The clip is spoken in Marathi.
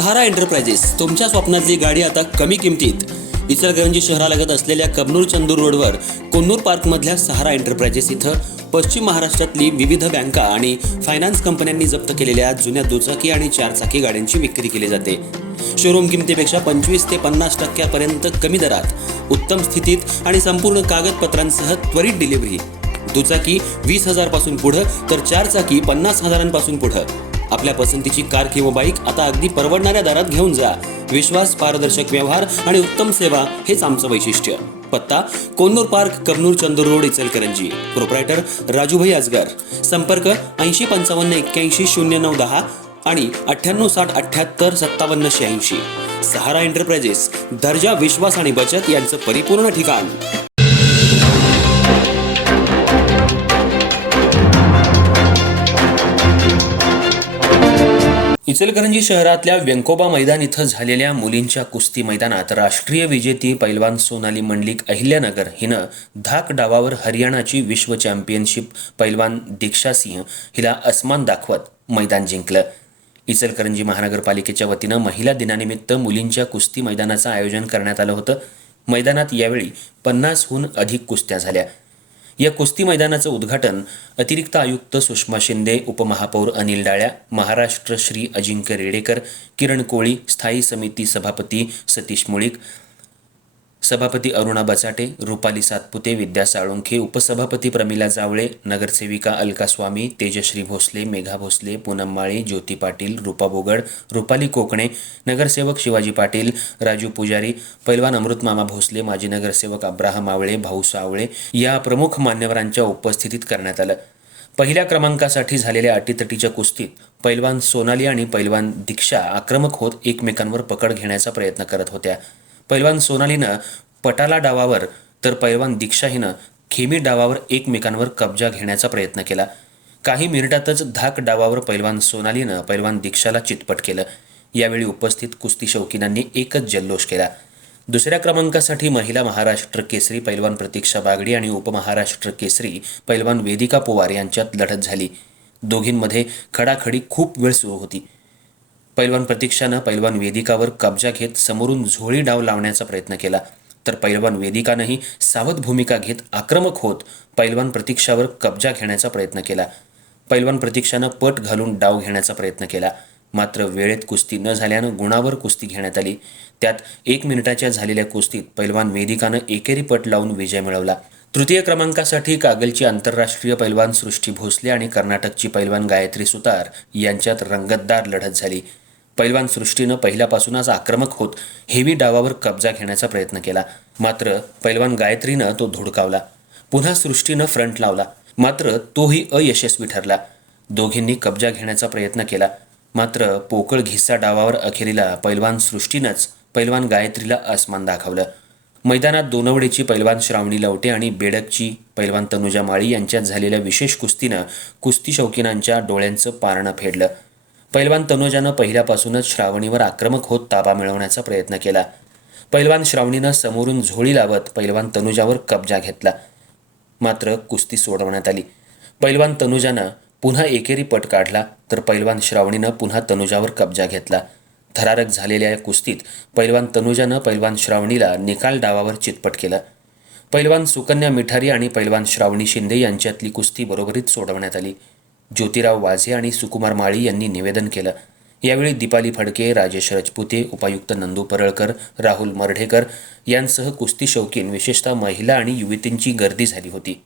सहारा एंटरप्राइजेस तुमच्या स्वप्नातली गाडी आता कमी किमतीत. इचलकरंजी शहरालगत असलेल्या कबनूर चंदूर रोडवर कोन्नूर पार्कमधल्या सहारा एंटरप्राइजेस इथं पश्चिम महाराष्ट्रातली विविध बँका आणि फायनान्स कंपन्यांनी जप्त केलेल्या जुन्या दुचाकी आणि चारचाकी गाड्यांची विक्री केली जाते. शोरूम किमतीपेक्षा 25 ते 50% कमी दरात, उत्तम स्थितीत आणि संपूर्ण कागदपत्रांसह त्वरित डिलिव्हरी. दुचाकी 20,000 पासून पुढे तर चारचाकी 50,000 पुढे. आपल्या पसंतीची कार किंवा बाईक आता अगदी परवडणाऱ्या दरात घेऊन जा. विश्वास, पारदर्शक व्यवहार आणि उत्तम सेवा हेच आमचं वैशिष्ट्य. पत्ता Konnur park, Kabnur Chandur road, Ichalkaranji. Proprietor Rajubhai Ajgar. संपर्क 8055810910 आणि 9860785786. सहारा एंटरप्राइजेस, दर्जा, विश्वास आणि बचत यांचं परिपूर्ण ठिकाण. इचलकरंजी शहरातल्या व्यंकोबा मैदान इथं झालेल्या मुलींच्या कुस्ती मैदानात राष्ट्रीय विजेती पैलवान सोनाली मंडलिक अहिल्यानगर हिनं धाक डावावर हरियाणाची विश्व चॅम्पियनशिप पैलवान दीक्षा सिंह हिला अस्मान दाखवत मैदान जिंकलं. इचलकरंजी महानगरपालिकेच्या वतीनं महिला दिनानिमित्त मुलींच्या कुस्ती मैदानाचं आयोजन करण्यात आलं होतं. मैदानात यावेळी 50हून अधिक कुस्त्या झाल्या. या कुस्ती मैदानाचं उद्घाटन अतिरिक्त आयुक्त सुषमा शिंदे, उपमहापौर अनिल डाळ्या, महाराष्ट्र श्री अजिंक्य रेडेकर, किरण कोळी, स्थायी समिती सभापती सतीश मुळीक, सभापती अरुणा बचाटे, रुपाली सातपुते, विद्या साळुंखे, उपसभापती प्रमिला जावळे, नगरसेविका अलका स्वामी, तेजश्री भोसले, मेघा भोसले, पूनम माळी, ज्योती पाटील, रूपा बोगड, रुपाली कोकणे, नगरसेवक शिवाजी पाटील, राजू पुजारी, पैलवान अमृतमामा भोसले, माजी नगरसेवक अब्राहम आवळे, भाऊ सावळे या प्रमुख मान्यवरांच्या उपस्थितीत करण्यात आलं. पहिल्या क्रमांकासाठी झालेल्या अटीतटीच्या कुस्तीत पैलवान सोनाली आणि पैलवान दीक्षा आक्रमक होत एकमेकांवर पकड घेण्याचा प्रयत्न करत होत्या. पैलवान सोनालीनं पटाला डावावर तर पैलवान दीक्षा हिनं खेमी डावावर एकमेकांवर कब्जा घेण्याचा प्रयत्न केला. काही मिनिटातच धाक डावावर पैलवान सोनालीनं पैलवान दीक्षाला चितपट केलं. यावेळी उपस्थित कुस्ती शौकीनांनी एकच जल्लोष केला. दुसऱ्या क्रमांकासाठी महिला महाराष्ट्र केसरी पैलवान प्रतीक्षा बागडी आणि उपमहाराष्ट्र केसरी पैलवान वेदिका पोवार यांच्यात लढत झाली. दोघींमध्ये खडाखडी खूप वेळ सुरू होती. पैलवान प्रतीक्षानं पैलवान वेदिकावर कब्जा घेत समोरून झोळी डाव लावण्याचा प्रयत्न केला, तर पैलवान वेदिकानंही सावध भूमिका घेत आक्रमक होत पैलवान प्रतीक्षावर कब्जा घेण्याचा प्रयत्न केला. पैलवान प्रतीक्षानं पट घालून डाव घेण्याचा प्रयत्न केला, मात्र वेळेत कुस्ती न झाल्यानं गुणावर कुस्ती घेण्यात आली. त्यात 1 मिनिटाच्या झालेल्या कुस्तीत पैलवान वेदिकानं एकेरी पट लावून विजय मिळवला. तृतीय क्रमांकासाठी कागलची आंतरराष्ट्रीय पैलवान सृष्टी भोसले आणि कर्नाटकची पैलवान गायत्री सुतार यांच्यात रंगतदार लढत झाली. पैलवान सृष्टीनं पहिल्यापासूनच आक्रमक होत हेवी डावावर कब्जा घेण्याचा प्रयत्न केला, मात्र पैलवान गायत्रीनं तो धुडकावला. पुन्हा सृष्टीनं फ्रंट लावला, मात्र तोही अयशस्वी ठरला. दोघींनी कब्जा घेण्याचा प्रयत्न केला, मात्र पोकळ घिस्सा डावावर अखेरीला पैलवान सृष्टीनंच पैलवान गायत्रीला अस्मान दाखवलं. मैदानात दोनवडेची पैलवान श्रावणी लवटे आणि बेडकची पैलवान तनुजा माळी यांच्यात झालेल्या विशेष कुस्तीनं कुस्ती शौकीनांच्या डोळ्यांचं पारणं फेडलं. पैलवान तनुजानं पहिल्यापासूनच श्रावणीवर आक्रमक होत ताबा मिळवण्याचा प्रयत्न केला. पैलवान श्रावणीनं समोरून झोळी लावत पैलवान तनुजावर कब्जा घेतला, मात्र कुस्ती सोडवण्यात आली. पैलवान तनुजानं पुन्हा एकेरी पट काढला, तर पैलवान श्रावणीनं पुन्हा तनुजावर कब्जा घेतला. थरारक झालेल्या कुस्तीत पैलवान तनुजानं पैलवान श्रावणीला निकाल डावावर चितपट केलं. पैलवान सुकन्या मिठारी आणि पैलवान श्रावणी शिंदे यांच्यातली कुस्ती बरोबरीत सोडवण्यात आली. ज्योतिराव वाझे आणि सुकुमार माळी यांनी निवेदन केलं. यावेळी दीपाली फडके, राजेश रजपुते, उपायुक्त नंदू परळकर, राहुल मर्ढेकर यांसह कुस्ती शौकीन, विशेषतः महिला आणि युवतींची गर्दी झाली होती.